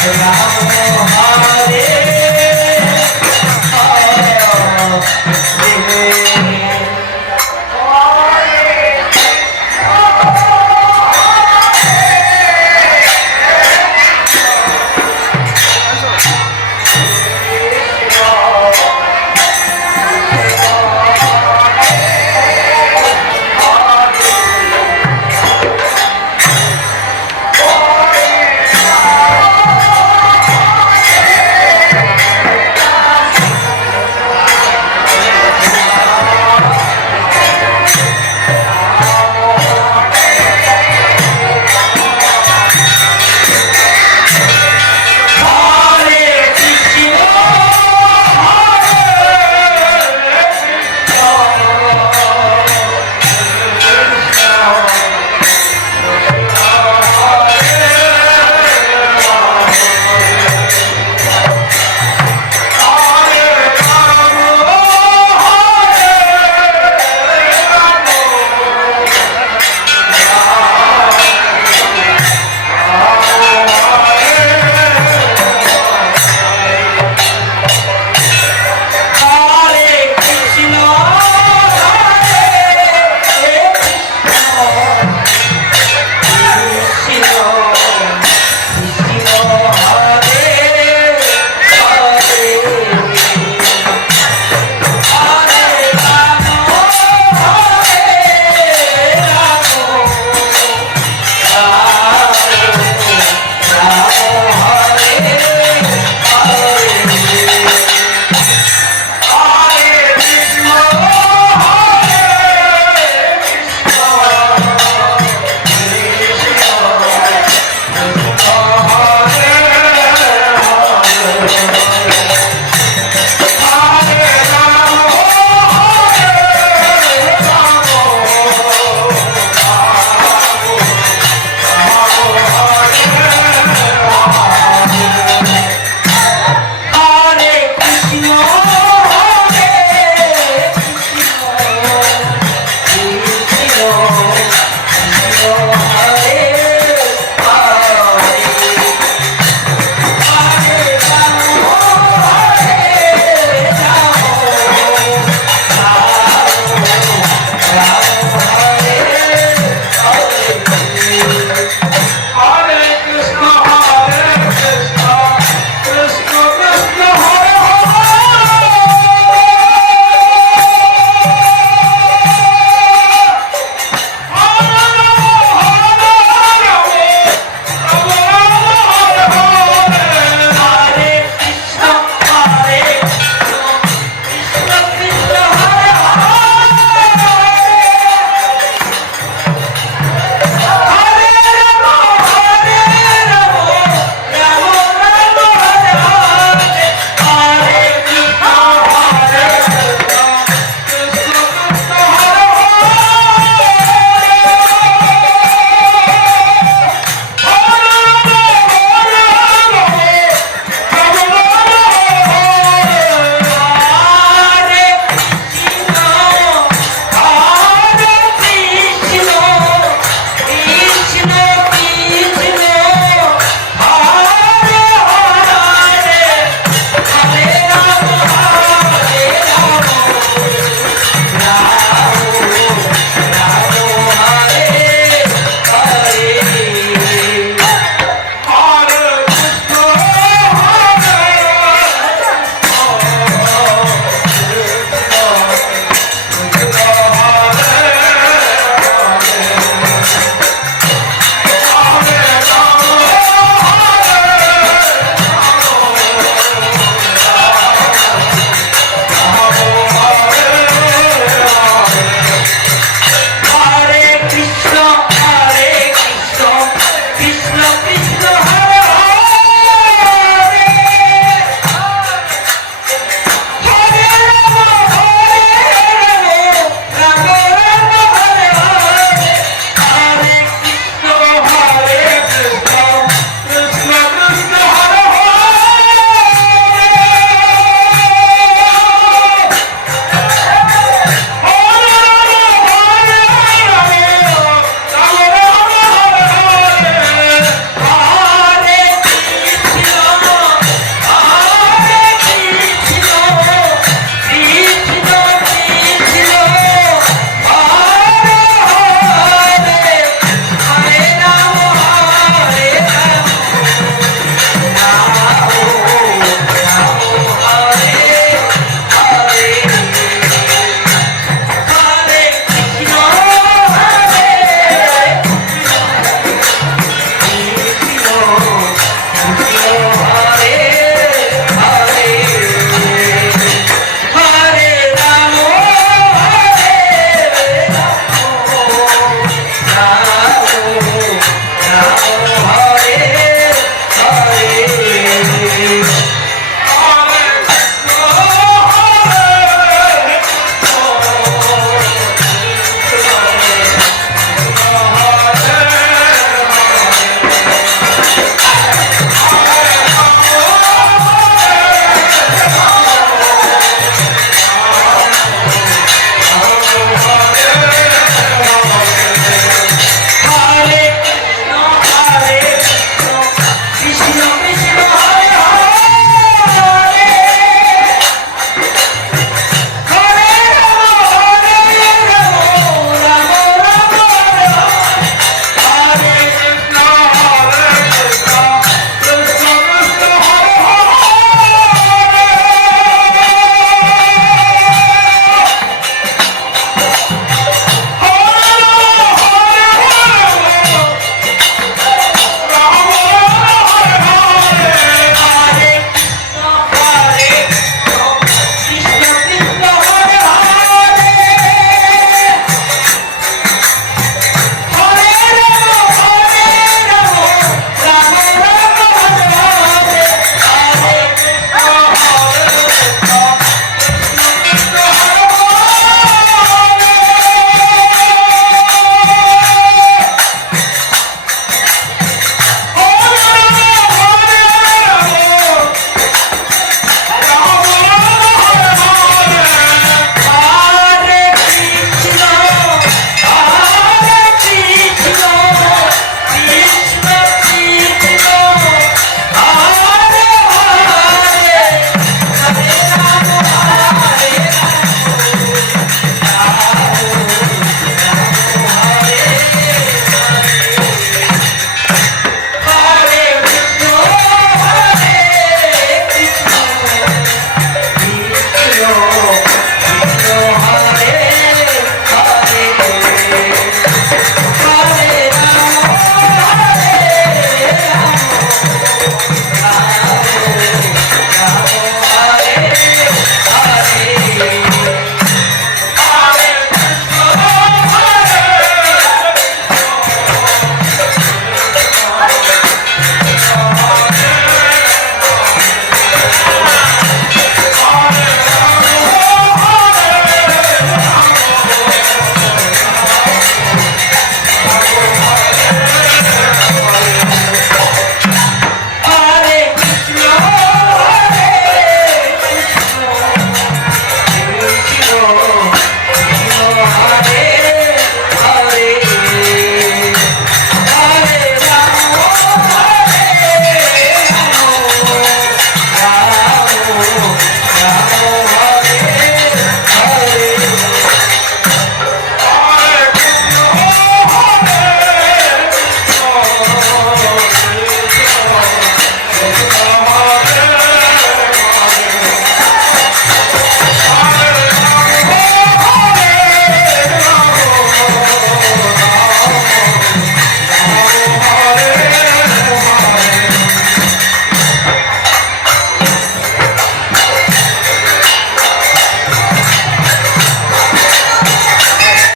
Surround 아니에요.